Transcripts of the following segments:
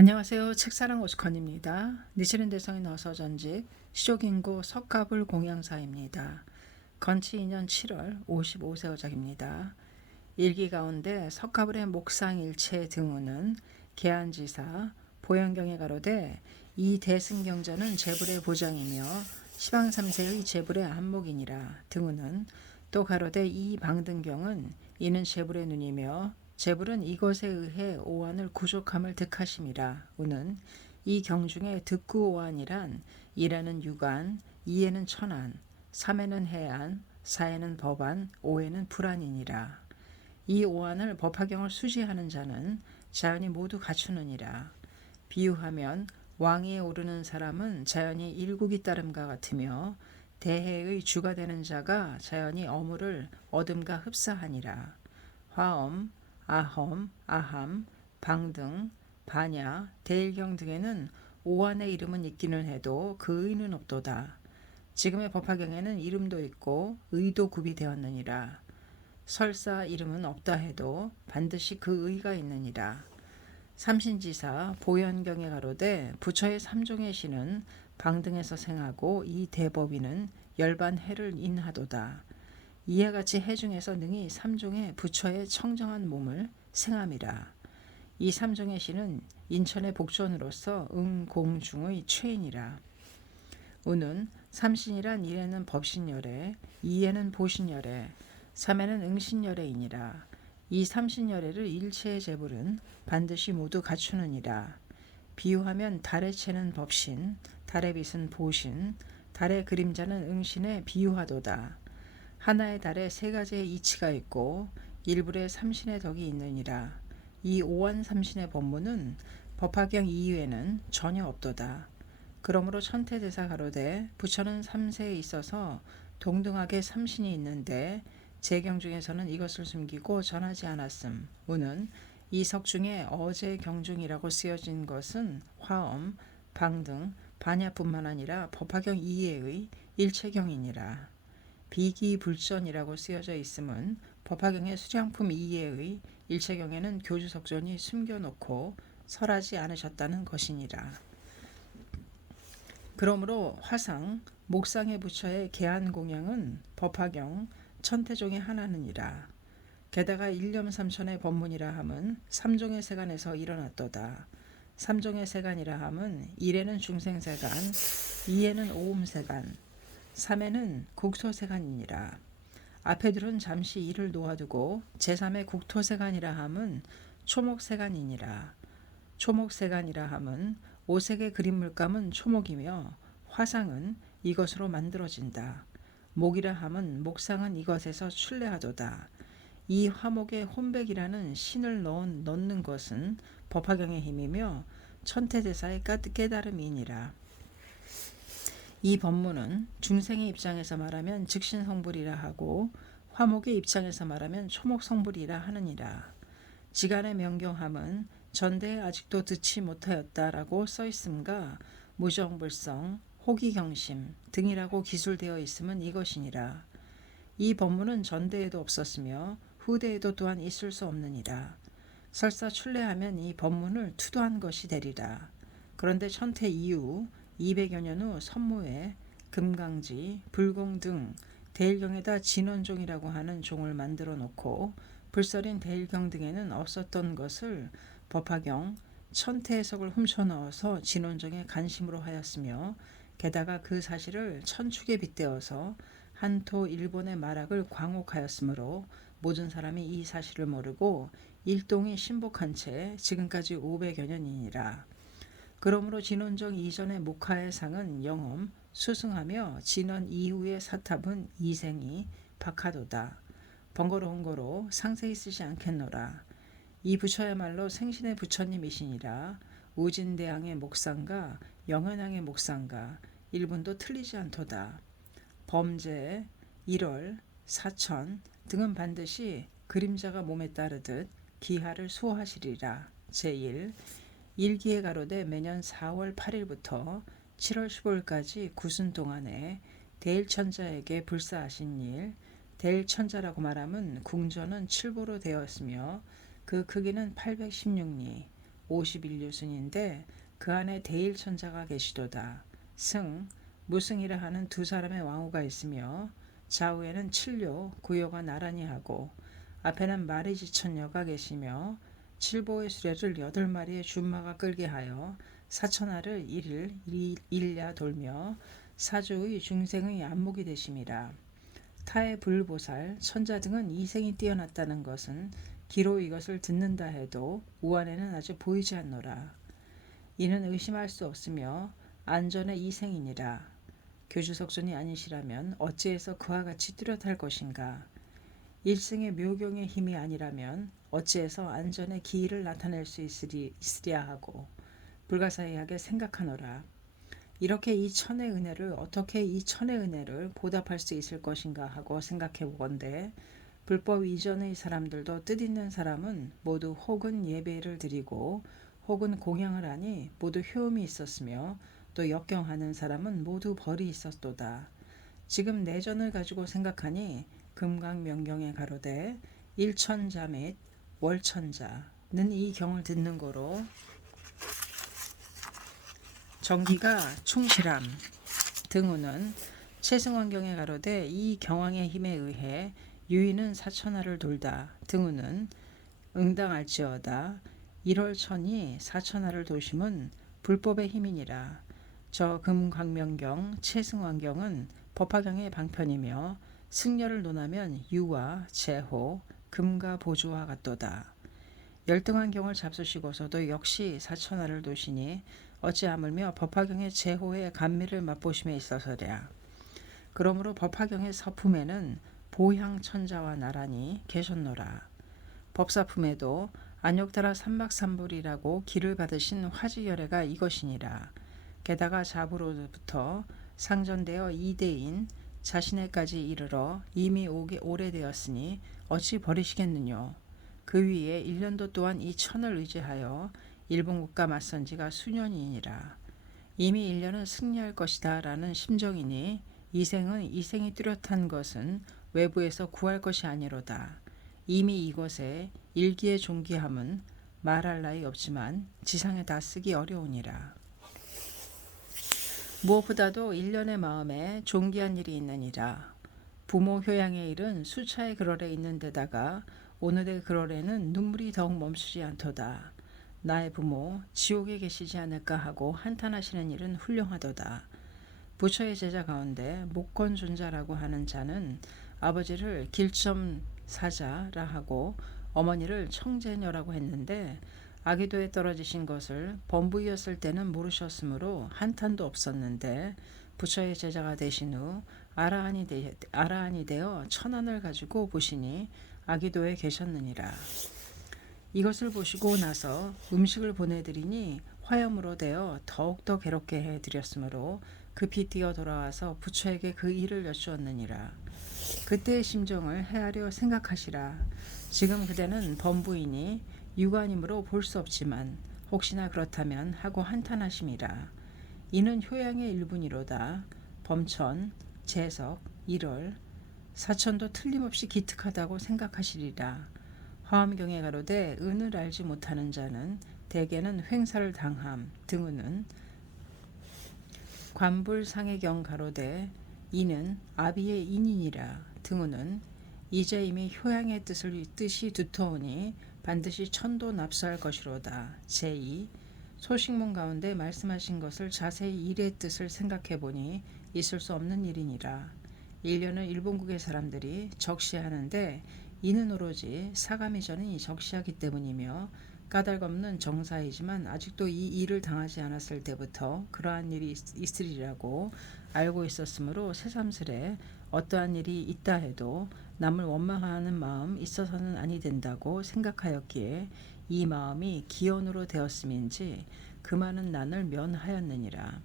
안녕하세요. 책사랑 오스컨입니다. 니치는 대성이 나서 전직 시족인구 석가불 공양사입니다. 건치 2년 7월 55세 어작입니다. 일기 가운데 석가불의 목상일체 등우는 계안지사 보현경에 가로되 이 대승경자는 재불의 보장이며 시방 3세의 재불의 안목이니라. 등우는 또 가로되 이 방등경은 이는 재불의 눈이며 재불은 이것에 의해 오한을 구족함을 득하심이라. 우는 이 경중에 득구 오한이란 이에는 유관, 이에는 천안, 삼에는 해안, 사에는 법안, 오에는 불안이니라. 이 오한을 법화경을 수지하는 자는 자연이 모두 갖추느니라. 비유하면 왕위에 오르는 사람은 자연이 일국이 따름과 같으며 대해의 주가 되는 자가 자연이 어물을 얻음과 흡사하니라. 화엄, 아험, 아함, 방등, 반야, 대일경 등에는 오한의 이름은 있기는 해도 그 의는 없도다. 지금의 법화경에는 이름도 있고 의도 구비되었느니라. 설사 이름은 없다 해도 반드시 그 의가 있느니라. 삼신지사 보현경에 가로되 부처의 삼종의 시는 방등에서 생하고 이 대법인은 열반해를 인하도다. 이와 같이 해 중에서 능히 삼종의 부처의 청정한 몸을 생함이라. 이 삼종의 시는 인천의 복존으로서 응공중의 최인이라. 우는 삼신이란 일에는 법신열애, 이에는 보신열애, 삼에는 응신열애이니라. 이 삼신열애를 일체의 재불은 반드시 모두 갖추느니라. 비유하면 달의 체는 법신, 달의 빛은 보신, 달의 그림자는 응신에 비유하도다. 하나의 달에 세 가지의 이치가 있고 일불에 삼신의 덕이 있느니라. 이 오한 삼신의 법문은 법화경 이외에는 전혀 없도다. 그러므로 천태대사 가로되 부처는 삼세에 있어서 동등하게 삼신이 있는데 제경 중에서는 이것을 숨기고 전하지 않았음. 우는 이 석 중에 어제 경중이라고 쓰여진 것은 화엄, 방등, 반야뿐만 아니라 법화경 이외의 일체경이니라. 비기불전이라고 쓰여져 있음은 법화경의 수량품 이외의 일체경에는 교주석전이 숨겨놓고 설하지 않으셨다는 것이니라. 그러므로 화상, 목상의 부처의 계안공양은 법화경, 천태종의 하나느니라. 게다가 일념삼천의 법문이라 함은 삼종의 세간에서 일어났도다. 삼종의 세간이라 함은 1에는 중생세간, 2에는 오음세간, 3에는 국토세간이니라. 앞에 들은 잠시 이를 놓아두고 제3의 국토세간이라 함은 초목세간이니라. 초목세간이라 함은 오색의 그림물감은 초목이며 화상은 이것으로 만들어진다. 목이라 함은 목상은 이것에서 출래하도다. 이 화목에 혼백이라는 신을 넣는 것은 법화경의 힘이며 천태대사의 깨달음이니라. 이 법문은 중생의 입장에서 말하면 즉신성불이라 하고 화목의 입장에서 말하면 초목성불이라 하느니라. 지간의 명경함은 전대에 아직도 듣지 못하였다라고 써있음과 무정불성, 호기경심 등이라고 기술되어 있음은 이것이니라. 이 법문은 전대에도 없었으며 후대에도 또한 있을 수 없느니라. 설사 출래하면 이 법문을 투도한 것이 되리라. 그런데 천태 이후 200여 년 후 선무에 금강지, 불공 등 대일경에다 진원종이라고 하는 종을 만들어 놓고 불설인 대일경 등에는 없었던 것을 법화경, 천태해석을 훔쳐 넣어서 진원종에 간심으로 하였으며 게다가 그 사실을 천축에 빗대어서 한토 일본의 말학을 광옥하였으므로 모든 사람이 이 사실을 모르고 일동이 신복한 채 지금까지 500여 년이니라. 그러므로 진원정 이전의 목하의 상은 영엄, 수승하며 진원 이후의 사탑은 이생이 박하도다. 번거로운 거로 상세히 쓰지 않겠노라. 이 부처야말로 생신의 부처님이시니라. 우진대왕의 목상과 영현왕의 목상과 일본도 틀리지 않도다. 범죄, 일월, 사천 등은 반드시 그림자가 몸에 따르듯 기하를 수호하시리라. 제1. 일기에 가로되 매년 4월 8일부터 7월 15일까지 구순 동안에 대일천자에게 불사하신 일, 대일천자라고 말하면 궁전은 칠보로 되었으며 그 크기는 816리, 51류순인데 그 안에 대일천자가 계시도다. 승, 무승이라 하는 두 사람의 왕후가 있으며 좌우에는 7료, 9요가 나란히 하고 앞에는 마리지천녀가 계시며 칠보의 수레를 8마리의 준마가 끌게 하여 사천하를 일야 돌며 사주의 중생의 안목이 되심이라. 타의 불보살, 천자 등은 이생이 뛰어났다는 것은 기로 이것을 듣는다 해도 우안에는 아직 보이지 않노라. 이는 의심할 수 없으며 안전의 이생이니라. 교주석존이 아니시라면 어찌해서 그와 같이 뚜렷할 것인가. 일생의 묘경의 힘이 아니라면 어찌해서 안전의 기일을 나타낼 수 있으랴 하고 불가사의하게 생각하노라. 이렇게 이 천의 은혜를 어떻게 이 천의 은혜를 보답할 수 있을 것인가 하고 생각해 보건대 불법 이전의 사람들도 뜻있는 사람은 모두 혹은 예배를 드리고 혹은 공양을 하니 모두 효험이 있었으며 또 역경하는 사람은 모두 벌이 있었도다. 지금 내전을 가지고 생각하니 금강명경에 가로되 일천자 및 월천자는 이 경을 듣는 거로 정기가 충실함. 등우는 최승환경에 가로되 이 경왕의 힘에 의해 유인은 사천하를 돌다. 등우는 응당할지어다. 일월천이 사천하를 도심은 불법의 힘이니라. 저 금광명경 최승환경은 법화경의 방편이며 승려를 논하면 유와 제호, 금과 보주와 같도다. 열등한 경을 잡수시고서도 역시 사천하를 도시니 어찌 하물며 법화경의 제호의 감미를 맛보심에 있어서랴. 그러므로 법화경의 서품에는 보향천자와 나란히 계셨노라. 법사품에도 안욕다라 삼박삼불이라고 기를 받으신 화지열애가 이것이니라. 게다가 자부로부터 상전되어 이대인 자신에까지 이르러 이미 오래되었으니 어찌 버리시겠느뇨. 그 위에 1년도 또한 이 천을 의지하여 일본국과 맞선 지가 수년이니라. 이미 1년은 승리할 것이다 라는 심정이니 이생이 뚜렷한 것은 외부에서 구할 것이 아니로다. 이미 이것에 일기의 존귀함은 말할 나위 없지만 지상에 다 쓰기 어려우니라. 무엇보다도 1년의 마음에 존귀한 일이 있느니라. 부모 효양의 일은 수차의 그럴에 있는 데다가 오늘의 그럴에는 눈물이 더욱 멈추지 않도다. 나의 부모 지옥에 계시지 않을까 하고 한탄하시는 일은 훌륭하도다. 부처의 제자 가운데 목건존자라고 하는 자는 아버지를 길점사자라 하고 어머니를 청제녀라고 했는데 아기도에 떨어지신 것을 범부이었을 때는 모르셨으므로 한탄도 없었는데 부처의 제자가 되신 후 아라한이 되어 천안을 가지고 보시니 아기도에 계셨느니라. 이것을 보시고 나서 음식을 보내드리니 화염으로 되어 더욱더 괴롭게 해드렸으므로 급히 뛰어 돌아와서 부처에게 그 일을 여쭈었느니라. 그때의 심정을 헤아려 생각하시라. 지금 그대는 범부이니 유관이므로 볼 수 없지만 혹시나 그렇다면 하고 한탄하심이라. 이는 효양의 일분이로다. 범천, 재석, 일월, 사천도 틀림없이 기특하다고 생각하시리라. 화엄경에 가로되 은을 알지 못하는 자는 대개는 횡사를 당함. 등우는 관불상해경 가로되 이는 아비의 인이니라. 등우는 이제 이미 효양의 뜻이 두터우니 반드시 천도 납수할 것이로다. 제2 소식문 가운데 말씀하신 것을 자세히 일의 뜻을 생각해 보니 있을 수 없는 일이니라. 일련은 일본국의 사람들이 적시하는데 이는 오로지 사감이 전이 적시하기 때문이며 까닭없는 정사이지만 아직도 이 일을 당하지 않았을 때부터 그러한 일이 있으리라고 알고 있었으므로 새삼스레 어떠한 일이 있다 해도 남을 원망하는 마음 있어서는 아니 된다고 생각하였기에 이 마음이 기원으로 되었음인지 그 많은 난을 면하였느니라.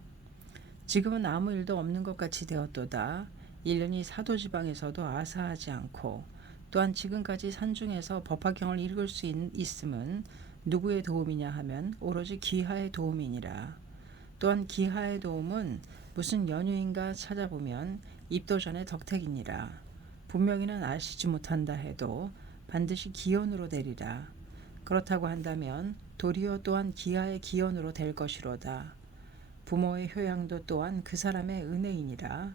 지금은 아무 일도 없는 것 같이 되었도다. 1년이 사도지방에서도 아사하지 않고 또한 지금까지 산중에서 법화경을 읽을 수 있음은 누구의 도움이냐 하면 오로지 기하의 도움이니라. 또한 기하의 도움은 무슨 연유인가 찾아보면 입도전의 덕택이니라. 분명히는 아시지 못한다 해도 반드시 기원으로 되리라. 그렇다고 한다면 도리어 또한 기아의 기원으로 될 것이로다. 부모의 효양도 또한 그 사람의 은혜이니라.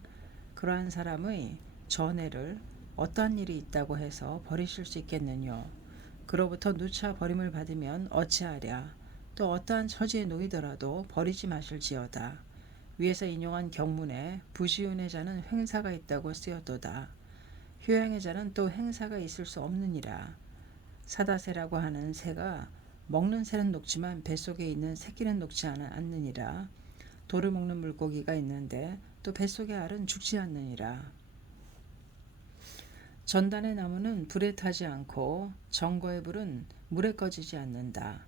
그러한 사람의 전애를 어떠한 일이 있다고 해서 버리실 수 있겠느뇨. 그로부터 누차 버림을 받으면 어찌하랴. 또 어떠한 처지에 놓이더라도 버리지 마실지어다. 위에서 인용한 경문에 부지운의 자는 횡사가 있다고 쓰였도다. 효양의 자는 또 행사가 있을 수 없느니라. 사다새라고 하는 새가 먹는 새는 녹지만 뱃속에 있는 새끼는 녹지 않느니라. 돌을 먹는 물고기가 있는데 또 뱃속의 알은 죽지 않느니라. 전단의 나무는 불에 타지 않고 정거의 불은 물에 꺼지지 않는다.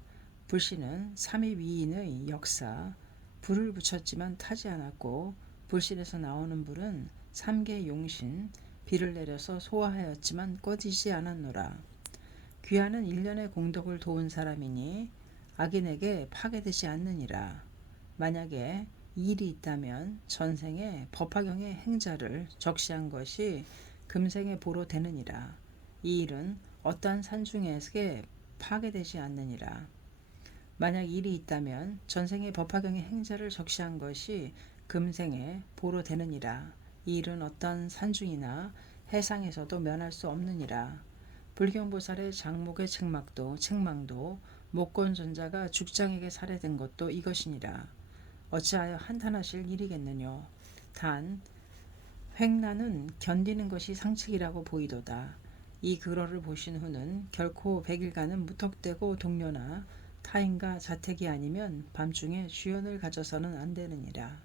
불씨는 삼위위인의 역사, 불을 붙였지만 타지 않았고 불실에서 나오는 불은 삼계 용신, 비를 내려서 소화하였지만 꺼지지 않았노라. 귀하는 일련의 공덕을 도운 사람이니 악인에게 파괴되지 않느니라. 만약에 일이 있다면 전생에 법화경의 행자를 적시한 것이 금생에 보로 되느니라. 이 일은 어떠한 산중에게 파괴되지 않느니라. 만약 일이 있다면 전생에 법화경의 행자를 적시한 것이 금생에 보로 되느니라. 이 일은 어떠한 산중이나 해상에서도 면할 수 없느니라. 불경보살의 장목의 책망도 목곤전자가 죽장에게 살해된 것도 이것이니라. 어찌하여 한탄하실 일이겠느뇨. 단 횡난은 견디는 것이 상책이라고 보이도다. 이 글어를 보신 후는 결코 100일간은 무턱대고 동료나 타인과 자택이 아니면 밤중에 주연을 가져서는 안 되느니라.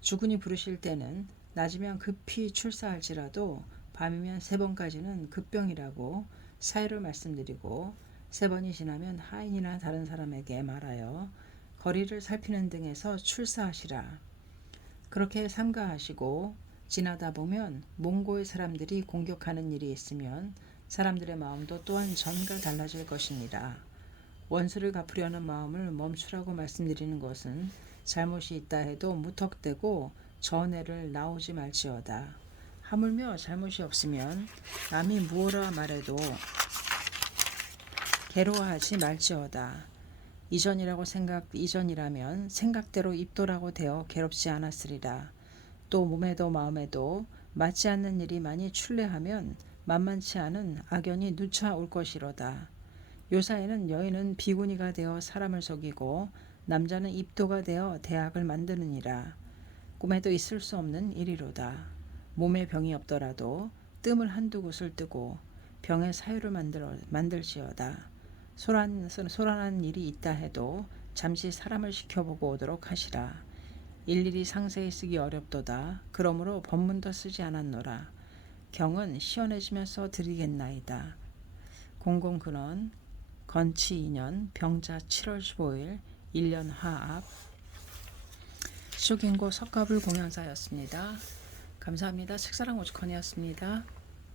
주군이 부르실 때는 낮이면 급히 출사할지라도 밤이면 3번까지는 급병이라고 사유를 말씀드리고 3번이 지나면 하인이나 다른 사람에게 말하여 거리를 살피는 등에서 출사하시라. 그렇게 삼가하시고 지나다 보면 몽고의 사람들이 공격하는 일이 있으면 사람들의 마음도 또한 전과 달라질 것이니라. 원수를 갚으려는 마음을 멈추라고 말씀드리는 것은 잘못이 있다 해도 무턱대고 전애를 나오지 말지어다. 하물며 잘못이 없으면 남이 무엇라 말해도 괴로워하지 말지어다. 이전이라면 생각대로 입도라고 되어 괴롭지 않았으리라. 또 몸에도 마음에도 맞지 않는 일이 많이 출래하면 만만치 않은 악연이 누차 올 것이로다. 요사이는 여인은 비구니가 되어 사람을 속이고 남자는 입도가 되어 대악을 만드느니라. 꿈에도 있을 수 없는 일이로다. 몸에 병이 없더라도 뜸을 한두 곳을 뜨고 병의 사유를 만들지어다. 소란한 일이 있다 해도 잠시 사람을 시켜보고 오도록 하시라. 일일이 상세히 쓰기 어렵도다. 그러므로 법문도 쓰지 않았노라. 경은 시원해지면서 드리겠나이다. 공공근원 건치 2년 병자 7월 15일 1년 하합 시조긴고 석가불 공양사였습니다. 감사합니다. 책사랑 오죽헌이었습니다.